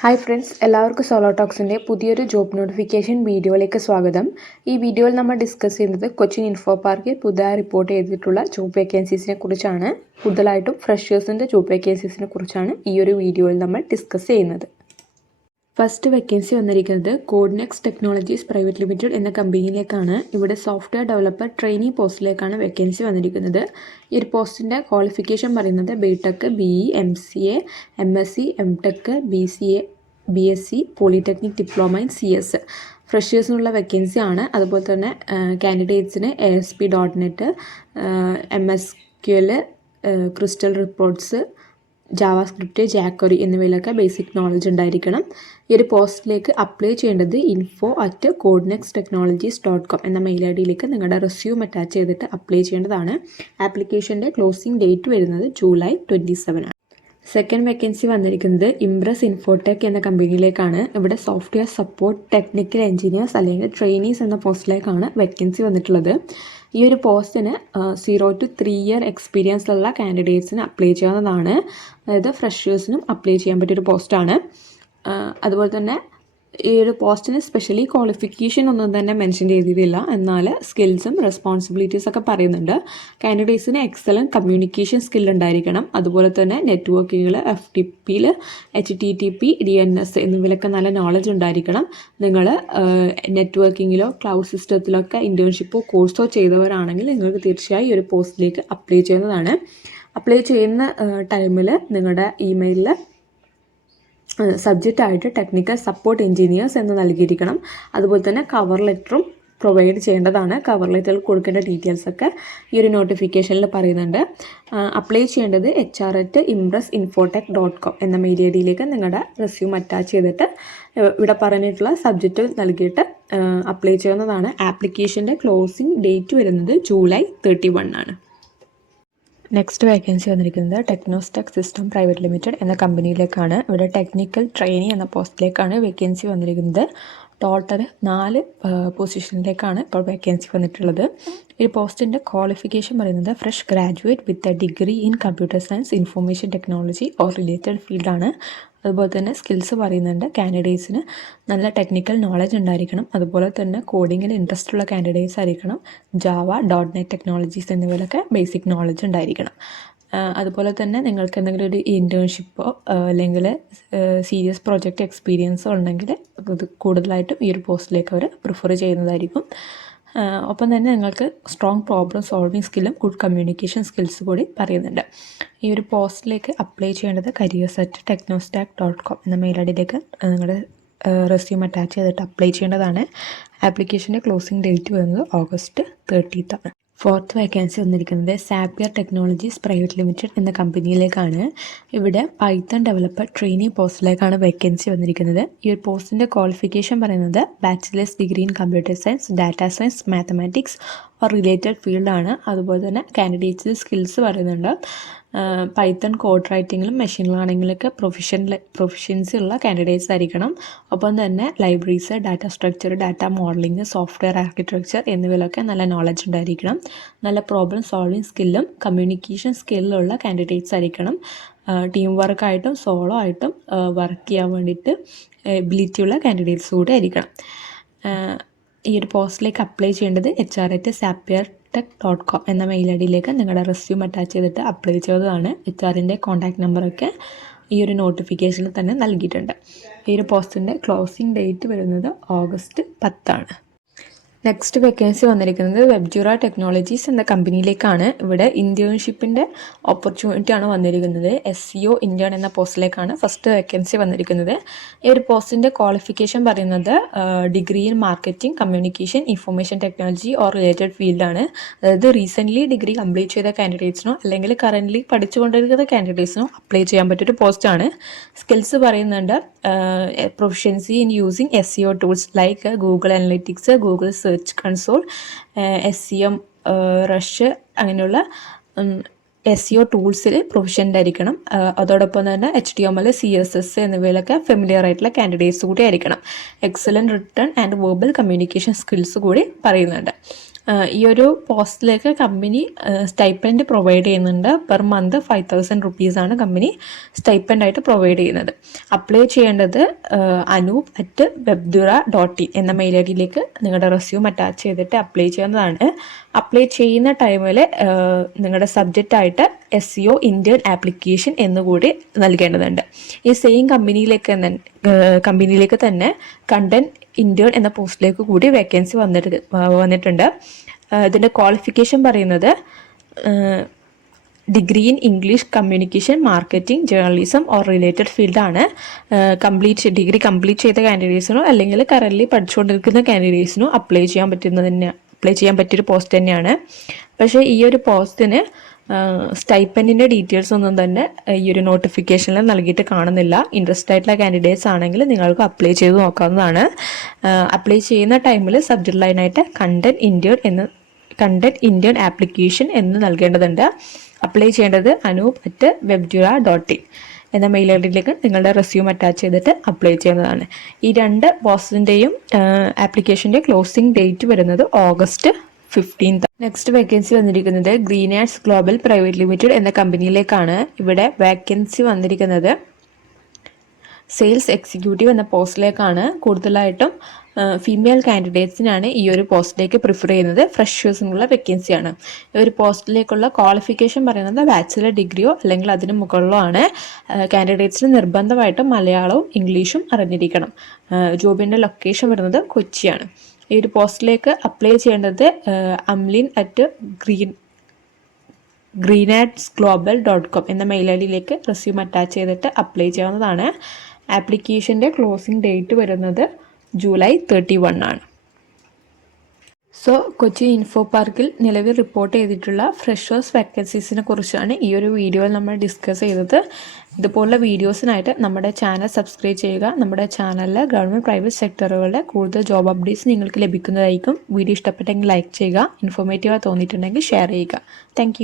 Hi friends, എല്ലാവർക്കും solo ടോക്സിൻ്റെ പുതിയൊരു job notification വീഡിയോയിലേക്ക് സ്വാഗതം. ഈ വീഡിയോയിൽ നമ്മൾ ഡിസ്കസ് ചെയ്യുന്നത് കൊച്ചിൻ ഇൻഫോ പാർക്കിൽ പുതുതായി റിപ്പോർട്ട് ചെയ്തിട്ടുള്ള ജോബ് വേക്കൻസീസിനെ കുറിച്ചാണ്. കൂടുതലായിട്ടും ഫ്രഷേഴ്സിൻ്റെ ജോബ് വേക്കൻസീസിനെ കുറിച്ചാണ് ഈ ഒരു വീഡിയോയിൽ നമ്മൾ ഡിസ്കസ് ചെയ്യുന്നത്. ഫസ്റ്റ് വേക്കൻസി വന്നിരിക്കുന്നത് കോഡ്നെക്സ് ടെക്നോളജീസ് പ്രൈവറ്റ് ലിമിറ്റഡ് എന്ന കമ്പനിയിലേക്കാണ്. ഇവിടെ സോഫ്റ്റ്വെയർ ഡെവലപ്പർ ട്രെയിനി പോസ്റ്റിലേക്കാണ് വേക്കൻസി വന്നിരിക്കുന്നത്. ഈ ഒരു പോസ്റ്റിൻ്റെ ക്വാളിഫിക്കേഷൻ പറയുന്നത് BTech, BE, MCA, MSc, MTech, BCA, BSc, polytechnic diploma in CS. ഫ്രഷേഴ്സിനുള്ള വേക്കൻസി ആണ്. അതുപോലെ തന്നെ കാൻഡിഡേറ്റ്സിന് ASP.NET, MSQL, crystal reports, JavaScript, jQuery എന്നിവയിലൊക്കെ ബേസിക് നോളജ് ഉണ്ടായിരിക്കണം. ഈ ഒരു പോസ്റ്റിലേക്ക് അപ്ലൈ ചെയ്യേണ്ടത് info@codenextechnologies.com എന്ന മെയിൽ IDയിലേക്ക് നിങ്ങളുടെ റെസ്യൂം അറ്റാച്ച് ചെയ്തിട്ട് അപ്ലൈ ചെയ്യേണ്ടതാണ്. ആപ്ലിക്കേഷൻ്റെ ക്ലോസിംഗ് ഡേറ്റ് വരുന്നത് July 27 ആണ്. സെക്കൻഡ് വേക്കൻസി വന്നിരിക്കുന്നത് ഇംപ്രസ് ഇൻഫോടെക് എന്ന കമ്പനിയിലേക്കാണ്. ഇവിടെ സോഫ്റ്റ്വെയർ സപ്പോർട്ട് ടെക്നിക്കൽ എഞ്ചിനീയേഴ്സ് അല്ലെങ്കിൽ ട്രെയിനീസ് എന്ന പോസ്റ്റിലേക്കാണ് വേക്കൻസി വന്നിട്ടുള്ളത്. ഈ ഒരു പോസ്റ്റിന് 0 to 3 year എക്സ്പീരിയൻസ് ഉള്ള കാൻഡിഡേറ്റ്സിന് അപ്ലൈ ചെയ്യാവുന്നതാണ്. അതായത് ഫ്രഷേഴ്സിനും അപ്ലൈ ചെയ്യാൻ പറ്റിയൊരു പോസ്റ്റാണ്. അതുപോലെ തന്നെ ഈ ഒരു പോസ്റ്റിന് സ്പെഷ്യലി ക്വാളിഫിക്കേഷൻ ഒന്നും തന്നെ മെൻഷൻ ചെയ്തിട്ടില്ല. എന്നാൽ സ്കിൽസും റെസ്പോൺസിബിലിറ്റീസൊക്കെ പറയുന്നുണ്ട്. കാൻഡിഡേറ്റ്സിന് എക്സലൻറ്റ് കമ്മ്യൂണിക്കേഷൻ സ്കിൽ ഉണ്ടായിരിക്കണം. അതുപോലെ തന്നെ നെറ്റ്വർക്കിങ്ങിൽ FTP, HTTP, DNS എന്നിവയിലൊക്കെ നല്ല നോളജ് ഉണ്ടായിരിക്കണം. നിങ്ങൾ നെറ്റ്വർക്കിങ്ങിലോ ക്ലൗഡ് സിസ്റ്റത്തിലൊക്കെ ഇൻറ്റേൺഷിപ്പോ കോഴ്സോ ചെയ്തവരാണെങ്കിൽ നിങ്ങൾക്ക് തീർച്ചയായും ഈ ഒരു പോസ്റ്റിലേക്ക് അപ്ലൈ ചെയ്യുന്നതാണ്. അപ്ലൈ ചെയ്യുന്ന ടൈമിൽ നിങ്ങളുടെ ഇമെയിലിൽ സബ്ജക്റ്റായിട്ട് ടെക്നിക്കൽ സപ്പോർട്ട് എഞ്ചിനീയേഴ്സ് എന്ന് നൽകിയിരിക്കണം. അതുപോലെ തന്നെ കവർ ലെറ്ററും പ്രൊവൈഡ് ചെയ്യേണ്ടതാണ്. കവർ ലെറ്ററിൽ കൊടുക്കേണ്ട ഡീറ്റെയിൽസൊക്കെ ഈ ഒരു നോട്ടിഫിക്കേഷനിൽ പറയുന്നുണ്ട്. അപ്ലൈ ചെയ്യേണ്ടത് HR@impressinfotech.com എന്ന മെയിൽ IDയിലേക്ക് നിങ്ങളുടെ റെസ്യൂം അറ്റാച്ച് ചെയ്തിട്ട് ഇവിടെ പറഞ്ഞിട്ടുള്ള സബ്ജക്റ്റ് നൽകിയിട്ട് അപ്ലൈ ചെയ്യുന്നതാണ്. ആപ്ലിക്കേഷൻ്റെ ക്ലോസിംഗ് ഡേറ്റ് വരുന്നത് July 31 ആണ്. നെക്സ്റ്റ് വേക്കൻസി വന്നിരിക്കുന്നത് ടെക്നോസ്റ്റാക്ക് സിസ്റ്റം പ്രൈവറ്റ് ലിമിറ്റഡ് എന്ന കമ്പനിയിലേക്കാണ്. ഇവിടെ ടെക്നിക്കൽ ട്രെയിനി എന്ന പോസ്റ്റിലേക്കാണ് വേക്കൻസി വന്നിരിക്കുന്നത്. ടോട്ടൽ 4 പൊസിഷനിലേക്കാണ് ഇപ്പോൾ വേക്കൻസി വന്നിട്ടുള്ളത്. ഈ പോസ്റ്റിൻ്റെ ക്വാളിഫിക്കേഷൻ പറയുന്നത് fresh graduate with a degree in computer science, information technology or related ഫീൽഡാണ്. അതുപോലെ തന്നെ സ്കിൽസ് പറയുന്നുണ്ട്. കാൻഡിഡേറ്റ്സിന് നല്ല ടെക്നിക്കൽ നോളജ് ഉണ്ടായിരിക്കണം. അതുപോലെ തന്നെ കോഡിങ്ങിൽ ഇൻട്രസ്റ്റ് ഉള്ള കാൻഡിഡേറ്റ്സ് ആയിരിക്കണം. ജാവ, .NET ടെക്നോളജീസ് എന്നിവയിലൊക്കെ ബേസിക് നോളജ് ഉണ്ടായിരിക്കണം. അതുപോലെ തന്നെ നിങ്ങൾക്ക് എന്തെങ്കിലും ഒരു ഇൻറ്റേൺഷിപ്പോ അല്ലെങ്കിൽ സീരിയസ് പ്രോജക്റ്റ് എക്സ്പീരിയൻസോ ഉണ്ടെങ്കിൽ ഇത് കൂടുതലായിട്ടും ഈ ഒരു പോസ്റ്റിലേക്ക് അവർ പ്രിഫർ ചെയ്യുന്നതായിരിക്കും. ഒപ്പം തന്നെ നിങ്ങൾക്ക് സ്ട്രോങ് പ്രോബ്ലം സോൾവിങ് സ്കില്ലും ഗുഡ് കമ്മ്യൂണിക്കേഷൻ സ്കിൽസ് കൂടി പറയുന്നുണ്ട്. ഈ ഒരു പോസ്റ്റിലേക്ക് അപ്ലൈ ചെയ്യേണ്ടത് careers@technostack.com എന്ന മെയിൽ IDയിലേക്ക് നിങ്ങളുടെ റെസ്യൂം അറ്റാച്ച് ചെയ്തിട്ട് അപ്ലൈ ചെയ്യേണ്ടതാണ്. ആപ്ലിക്കേഷൻ്റെ ക്ലോസിംഗ് ഡേറ്റ് വരുന്നത് August 30 ആണ്. ഫോർത്ത് വേക്കൻസി വന്നിരിക്കുന്നത് സാപ്പിയർ ടെക്നോളജീസ് പ്രൈവറ്റ് ലിമിറ്റഡ് എന്ന കമ്പനിയിലേക്കാണ്. ഇവിടെ പൈത്തൺ ഡെവലപ്പർ ട്രെയിനി പോസ്റ്റിലേക്കാണ് വേക്കൻസി വന്നിരിക്കുന്നത്. ഈ ഒരു പോസ്റ്റിൻ്റെ ക്വാളിഫിക്കേഷൻ പറയുന്നത് bachelor's degree in computer science, data science, mathematics or related ഫീൽഡാണ്. അതുപോലെ തന്നെ കാൻഡിഡേറ്റ്സ് സ്കിൽസ് പറയുന്നുണ്ട്. പൈത്തൺ കോഡ് റൈറ്റിങ്ങിലും മെഷീൻ ലേണിങ്ങിലൊക്കെ പ്രൊഫഷൻസി ഉള്ള കാൻഡിഡേറ്റ്സ് ആയിരിക്കണം. ഒപ്പം തന്നെ libraries, data structure, data modelling, software architecture എന്നിവയിലൊക്കെ നല്ല നോളജ് ഉണ്ടായിരിക്കണം. നല്ല പ്രോബ്ലം സോൾവിങ് സ്കില്ലും കമ്മ്യൂണിക്കേഷൻ സ്കില്ലുള്ള കാൻഡിഡേറ്റ്സ് ആയിരിക്കണം. ടീം വർക്കായിട്ടും സോളോ ആയിട്ടും വർക്ക് ചെയ്യാൻ വേണ്ടിയിട്ട് എബിലിറ്റിയുള്ള കാൻഡിഡേറ്റ്സ് കൂടെ ആയിരിക്കണം. ഈ ഒരു പോസ്റ്റിലേക്ക് അപ്ലൈ ചെയ്യേണ്ടത് HR@sapiertech.com എന്ന മെയിൽ IDയിലേക്ക് നിങ്ങളുടെ റെസ്യൂം അറ്റാച്ച് ചെയ്തിട്ട് അപ്ലൈ ചെയ്തതാണ്. HRൻ്റെ കോൺടാക്ട് നമ്പറൊക്കെ ഈ ഒരു നോട്ടിഫിക്കേഷനിൽ തന്നെ നൽകിയിട്ടുണ്ട്. ഈ ഒരു പോസ്റ്റിൻ്റെ ക്ലോസിംഗ് ഡേറ്റ് വരുന്നത് August 10 ആണ്. നെക്സ്റ്റ് വേക്കൻസി വന്നിരിക്കുന്നത് വെബ്ജുറ ടെക്നോളജീസ് എന്ന കമ്പനിയിലേക്കാണ്. ഇവിടെ ഇൻറ്റേൺഷിപ്പിൻ്റെ ഓപ്പർച്യൂണിറ്റി ആണ് വന്നിരിക്കുന്നത്. SEO ഇൻറ്റേൺ എന്ന പോസ്റ്റിലേക്കാണ് ഫസ്റ്റ് വേക്കൻസി വന്നിരിക്കുന്നത്. ഈ ഒരു പോസ്റ്റിൻ്റെ ക്വാളിഫിക്കേഷൻ പറയുന്നത് degree in marketing, communication, information technology or related ഫീൽഡാണ്. അതായത് റീസെൻ്റ്ലി ഡിഗ്രി കംപ്ലീറ്റ് ചെയ്ത കാൻഡിഡേറ്റ്സിനോ അല്ലെങ്കിൽ കറൻ്റ്ലി പഠിച്ചുകൊണ്ടിരിക്കുന്ന കാൻഡിഡേറ്റ്സിനോ അപ്ലൈ ചെയ്യാൻ പറ്റിയൊരു പോസ്റ്റാണ്. സ്കിൽസ് പറയുന്നുണ്ട് proficiency in using SEO tools like Google analytics, Google search console, SEM, rush അങ്ങനെയുള്ള SEO ടൂൾസിൽ പ്രൊഫഷൻ്റ് ആയിരിക്കണം. അതോടൊപ്പം തന്നെ HTML, CSS എന്നിവയിലൊക്കെ ഫെമിലിയർ ആയിട്ടുള്ള കാൻഡിഡേറ്റ്സ് കൂടി ആയിരിക്കണം. Excellent return and verbal communication skills കൂടി പറയുന്നുണ്ട്. ഈ ഒരു പോസ്റ്റിലേക്ക് കമ്പനി സ്റ്റൈപ്പൻഡ് പ്രൊവൈഡ് ചെയ്യുന്നുണ്ട്. പെർ മന്ത് 5,000 റുപ്പീസാണ് കമ്പനി സ്റ്റൈപ്പൻഡായിട്ട് പ്രൊവൈഡ് ചെയ്യുന്നത്. അപ്ലൈ ചെയ്യേണ്ടത് anoop@webdura.in എന്ന മെയിൽ ഐ ഡിയിലേക്ക് നിങ്ങളുടെ റെസ്യൂം അറ്റാച്ച് ചെയ്തിട്ട് അപ്ലൈ ചെയ്യുന്നതാണ്. അപ്ലൈ ചെയ്യുന്ന ടൈമിൽ നിങ്ങളുടെ സബ്ജക്റ്റായിട്ട് SEO ഇന്ത്യൻ ആപ്ലിക്കേഷൻ എന്നുകൂടി നൽകേണ്ടതുണ്ട്. ഈ സെയിം കമ്പനിയിലേക്ക് തന്നെ കണ്ടന്റ് ഇന്ത്യൻ എന്ന പോസ്റ്റിലേക്ക് കൂടി വേക്കൻസി വന്നിട്ടുണ്ട്. ഇതിൻ്റെ ക്വാളിഫിക്കേഷൻ പറയുന്നത് degree in English communication marketing journalism or related ഫീൽഡാണ്. ഡിഗ്രി കംപ്ലീറ്റ് ചെയ്ത കാൻഡിഡേറ്റ്സിനോ അല്ലെങ്കിൽ കറൻ്റ്ലി പഠിച്ചുകൊണ്ടിരിക്കുന്ന കാൻഡിഡേറ്റ്സിനോ അപ്ലൈ ചെയ്യാൻ പറ്റിയൊരു പോസ്റ്റ് തന്നെയാണ്. പക്ഷേ ഈ ഒരു പോസ്റ്റിന് സ്റ്റൈപ്പൻഡിൻ്റെ ഡീറ്റെയിൽസ് ഒന്നും തന്നെ ഈ ഒരു നോട്ടിഫിക്കേഷനിൽ നൽകിയിട്ട് കാണുന്നില്ല. ഇൻട്രസ്റ്റ് ആയിട്ടുള്ള കാൻഡിഡേറ്റ്സ് ആണെങ്കിൽ നിങ്ങൾക്ക് അപ്ലൈ ചെയ്ത് നോക്കാവുന്നതാണ്. അപ്ലൈ ചെയ്യുന്ന ടൈമിൽ സബ്ജക്ട് ലൈനായിട്ട് കണ്ടന്റ് ഇന്ത്യൻ ആപ്ലിക്കേഷൻ എന്ന് നൽകേണ്ടതുണ്ട്. അപ്ലൈ ചെയ്യേണ്ടത് anoop@webdura.in എന്ന മെയിൽ ഐ ഡിയിലേക്ക് നിങ്ങളുടെ റെസ്യൂം അറ്റാച്ച് ചെയ്തിട്ട് അപ്ലൈ ചെയ്യുന്നതാണ്. ഈ 2 പോസ്റ്റിൻ്റെയും ആപ്ലിക്കേഷൻ്റെ ക്ലോസിംഗ് ഡേറ്റ് വരുന്നത് August 15. നെക്സ്റ്റ് വേക്കൻസി വന്നിരിക്കുന്നത് ഗ്രീനാഡ്സ് ഗ്ലോബൽ പ്രൈവറ്റ് ലിമിറ്റഡ് എന്ന കമ്പനിയിലേക്കാണ്. ഇവിടെ വേക്കൻസി വന്നിരിക്കുന്നത് സെയിൽസ് എക്സിക്യൂട്ടീവ് എന്ന പോസ്റ്റിലേക്കാണ്. കൂടുതലായിട്ടും ഫീമെയിൽ കാൻഡിഡേറ്റ്സിനാണ് ഈ ഒരു പോസ്റ്റിലേക്ക് പ്രിഫർ ചെയ്യുന്നത്. ഫ്രഷേഴ്സിനുള്ള വേക്കൻസിയാണ്. ഈ ഒരു പോസ്റ്റിലേക്കുള്ള ക്വാളിഫിക്കേഷൻ പറയുന്നത് ബാച്ചിലർ ഡിഗ്രിയോ അല്ലെങ്കിൽ അതിന് മുകളിലോ ആണ്. കാൻഡിഡേറ്റ്സിന് നിർബന്ധമായിട്ടും മലയാളവും ഇംഗ്ലീഷും അറിഞ്ഞിരിക്കണം. ജോബിൻ്റെ ലൊക്കേഷൻ വരുന്നത് കൊച്ചിയാണ്. ഈ ഒരു പോസ്റ്റിലേക്ക് അപ്ലൈ ചെയ്യേണ്ടത് amlin@greenadsglobal.com എന്ന മെയിൽ ഐ ഡിയിലേക്ക് റെസ്യൂം അറ്റാച്ച് ചെയ്തിട്ട് അപ്ലൈ ചെയ്യാവുന്നതാണ്. ആപ്ലിക്കേഷൻ്റെ ക്ലോസിംഗ് ഡേറ്റ് വരുന്നത് July 31 ആണ്. സോ കൊച്ചി ഇൻഫോ പാർക്കിൽ നിലവിൽ റിപ്പോർട്ട് ചെയ്തിട്ടുള്ള ഫ്രഷേഴ്സ് വാക്കൻസീസിനെ കുറിച്ചാണ് ഈ ഒരു വീഡിയോയിൽ നമ്മൾ ഡിസ്കസ് ചെയ്തത്. ഇതുപോലുള്ള വീഡിയോസിനായിട്ട് നമ്മുടെ ചാനൽ സബ്സ്ക്രൈബ് ചെയ്യുക. നമ്മുടെ ചാനലിൽ ഗവൺമെൻറ് പ്രൈവറ്റ് സെക്ടറുകളുടെ കൂടുതൽ ജോബ് അപ്ഡേറ്റ്സ് നിങ്ങൾക്ക് ലഭിക്കുന്നതായിരിക്കും. വീഡിയോ ഇഷ്ടപ്പെട്ടെങ്കിൽ ലൈക്ക് ചെയ്യുക. ഇൻഫോർമേറ്റീവായി തോന്നിയിട്ടുണ്ടെങ്കിൽ ഷെയർ ചെയ്യുക. താങ്ക്